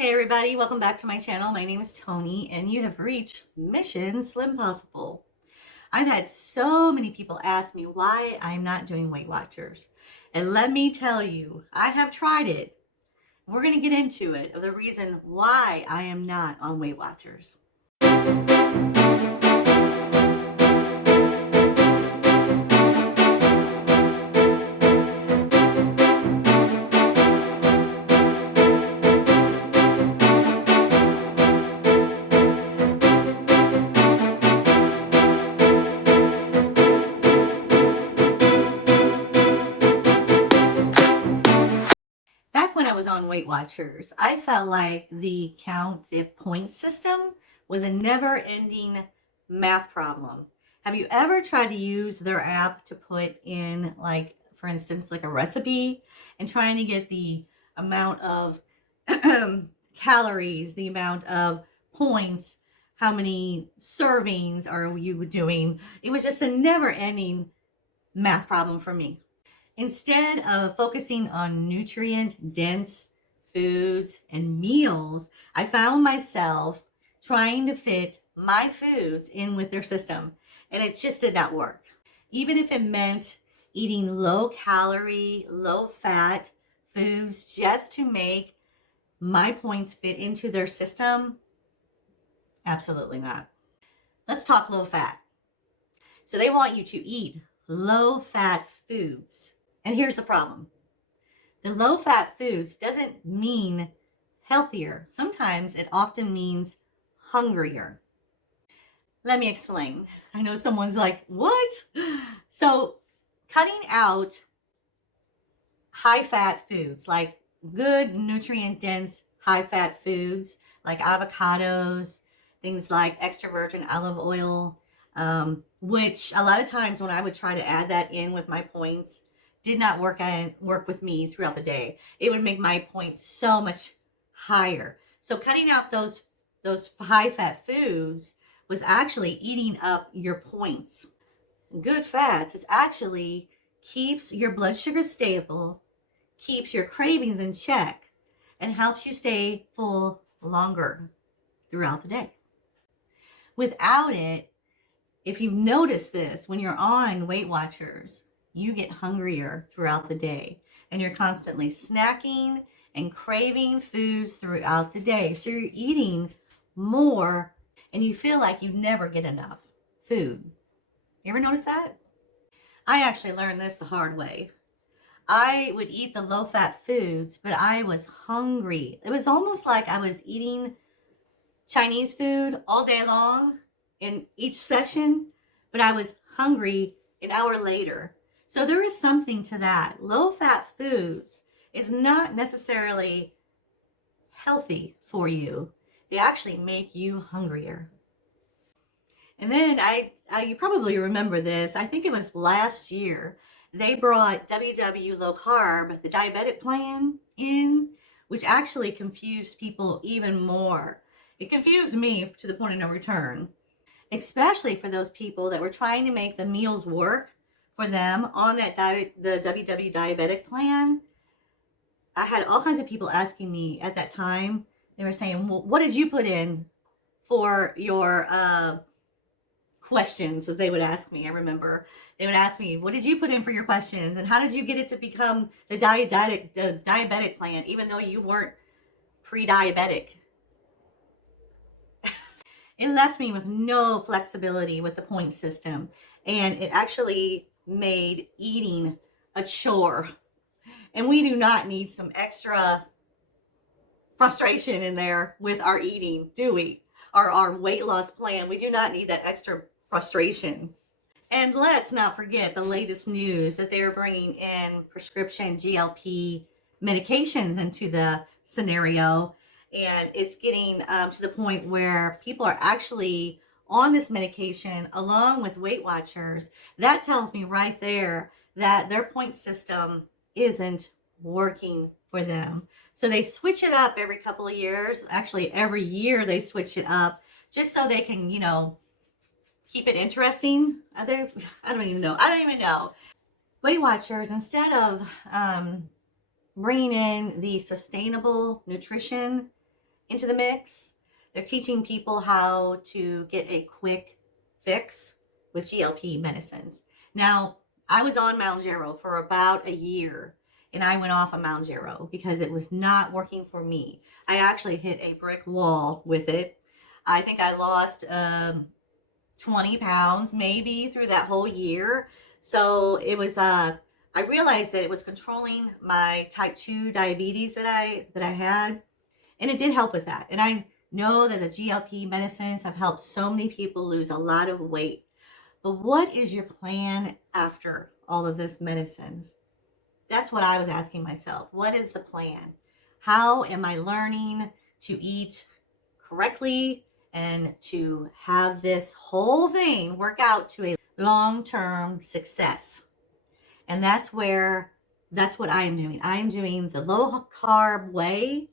Hey everybody, welcome back to my channel. My name is Tony and you have reached Mission Slim Possible. I've had so many people ask me why I'm not doing Weight Watchers. And let me tell you, I have tried it. We're going to get into it of the reason why I am not on Weight Watchers. Back when I was on Weight Watchers, I felt like the point system was a never-ending math problem. Have you ever tried to use their app to put in, like, for instance, like a recipe and trying to get the amount of calories, the amount of points, how many servings are you doing? It was just a never-ending math problem for me. Instead of focusing on nutrient-dense foods and meals, I found myself trying to fit my foods in with their system, and it just did not work. Even if it meant eating low-calorie, low-fat foods just to make my points fit into their system, absolutely not. Let's talk low-fat. So they want you to eat low-fat foods. And here's the problem. The low-fat foods doesn't mean healthier. Sometimes it often means hungrier. Let me explain. I know someone's like, what? So cutting out high-fat foods, like good nutrient-dense high-fat foods, like avocados, things like extra virgin olive oil, which a lot of times when I would try to add that in with my points, did not work with me throughout the day. It would make my points so much higher. So cutting out those high-fat foods was actually eating up your points. Good fats is actually keeps your blood sugar stable, keeps your cravings in check, and helps you stay full longer throughout the day. Without it, if you've noticed this, when you're on Weight Watchers, you get hungrier throughout the day and you're constantly snacking and craving foods throughout the day. So you're eating more and you feel like you never get enough food. You ever notice that? I actually learned this the hard way. I would eat the low-fat foods, but I was hungry. It was almost like I was eating Chinese food all day long in each session, but I was hungry an hour later. So there is something to that. Low-fat foods is not necessarily healthy for you. They actually make you hungrier. And then you probably remember this. I think it was last year. They brought WW Low Carb, the diabetic plan, in, which actually confused people even more. It confused me to the point of no return, especially for those people that were trying to make the meals work for them on that the WW diabetic plan. I had all kinds of people asking me at that time. They were saying, well, what did you put in for your questions? As they would ask me, I remember they would ask me, what did you put in for your questions? And how did you get it to become the diabetic plan, even though you weren't pre-diabetic? It left me with no flexibility with the point system. And it actually made eating a chore. And we do not need some extra frustration in there with our eating, do we? Our weight loss plan. We do not need that extra frustration. And let's not forget the latest news that they are bringing in prescription GLP medications into the scenario. And it's getting to the point where people are actually on this medication along with Weight Watchers. That tells me right there that their point system isn't working for them. So they switch it up every couple of years. Actually, every year they switch it up just so they can, keep it interesting. I don't even know. Weight Watchers, instead of bringing in the sustainable nutrition into the mix. They're teaching people how to get a quick fix with GLP medicines. Now, I was on Mounjaro for about a year, and I went off of Mounjaro because it was not working for me. I actually hit a brick wall with it. I think I lost 20 pounds maybe through that whole year. So it was I realized that it was controlling my type 2 diabetes that I had, and it did help with that. And I know that the GLP medicines have helped so many people lose a lot of weight. But what is your plan after all of this medicines? That's what I was asking myself. What is the plan? How am I learning to eat correctly and to have this whole thing work out to a long-term success? And that's what I am doing. I am doing the low carb way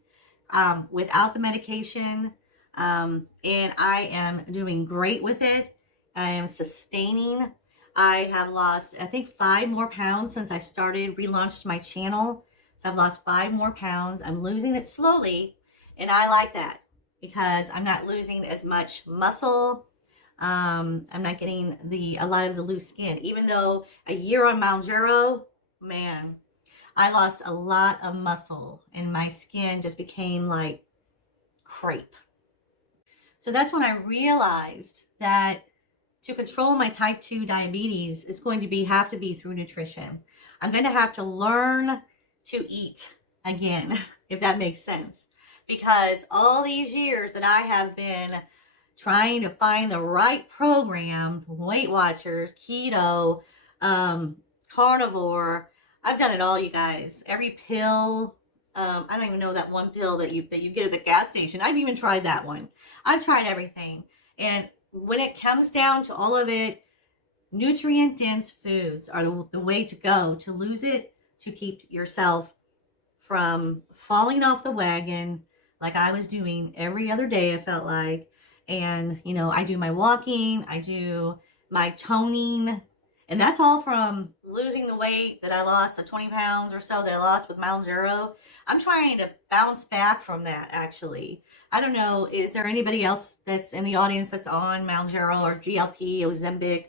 without the medication. And I am doing great with it. I am sustaining. I have lost, I think, 5 more pounds since I relaunched my channel. So I've lost 5 more pounds. I'm losing it slowly, and I like that because I'm not losing as much muscle. I'm not getting a lot of the loose skin. Even though a year on Mounjaro, man, I lost a lot of muscle, and my skin just became like crepe. So that's when I realized that to control my type 2 diabetes is going to have to be through nutrition. I'm going to have to learn to eat again, if that makes sense. Because all these years that I have been trying to find the right program, Weight Watchers, keto, carnivore, I've done it all, you guys. Every pill, I don't even know that one pill that you get at the gas station. I've even tried that one. I've tried everything. And when it comes down to all of it, nutrient-dense foods are the way to go to lose it, to keep yourself from falling off the wagon like I was doing every other day, I felt like. And, I do my walking, I do my toning, and that's all from losing the weight that I lost, the 20 pounds or so that I lost with Mounjaro. I'm trying to bounce back from that, actually. I don't know, is there anybody else that's in the audience that's on Mounjaro or GLP, Ozempic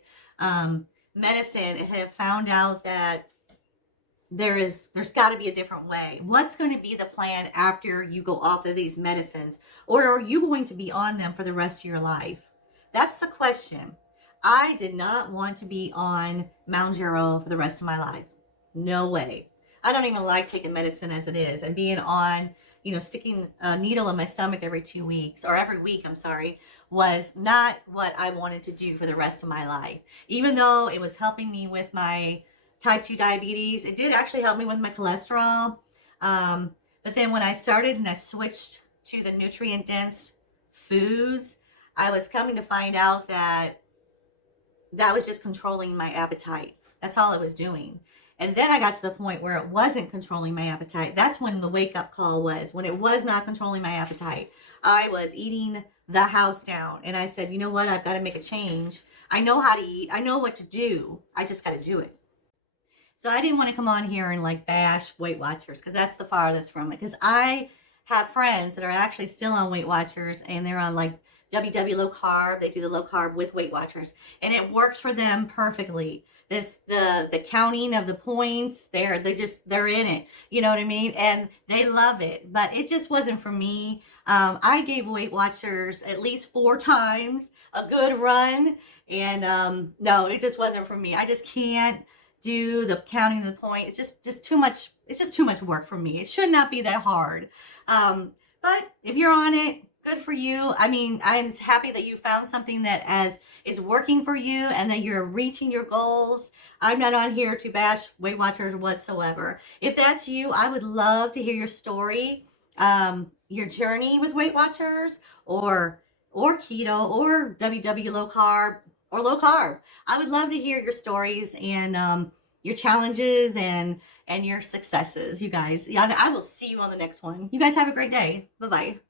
medicine, and have found out that there's got to be a different way? What's going to be the plan after you go off of these medicines? Or are you going to be on them for the rest of your life? That's the question. I did not want to be on Mounjaro for the rest of my life. No way. I don't even like taking medicine as it is, and being on, sticking a needle in my stomach every 2 weeks, or every week, I'm sorry, was not what I wanted to do for the rest of my life. Even though it was helping me with my type 2 diabetes, it did actually help me with my cholesterol. But then when I started and I switched to the nutrient-dense foods, I was coming to find out that was just controlling my appetite. That's all it was doing. And then I got to the point where it wasn't controlling my appetite. That's when the wake-up call was, when it was not controlling my appetite. I was eating the house down. And I said, you know what? I've got to make a change. I know how to eat. I know what to do. I just got to do it. So I didn't want to come on here and bash Weight Watchers, because that's the farthest from it. Because I have friends that are actually still on Weight Watchers, and they're on WW low carb. They do the low carb with Weight Watchers, and it works for them perfectly. The counting of the points, they're in it. You know what I mean? And they love it, but it just wasn't for me. I gave Weight Watchers at least 4 times a good run, and no, it just wasn't for me. I just can't do the counting of the point. It's just too much. It's just too much work for me. It should not be that hard. But if you're on it, good for you. I mean, I'm happy that you found something that is working for you and that you're reaching your goals. I'm not on here to bash Weight Watchers whatsoever. If that's you, I would love to hear your story, your journey with Weight Watchers, or keto, or WW low carb, or low carb. I would love to hear your stories and your challenges and your successes, you guys. Yeah, I will see you on the next one. You guys have a great day. Bye-bye.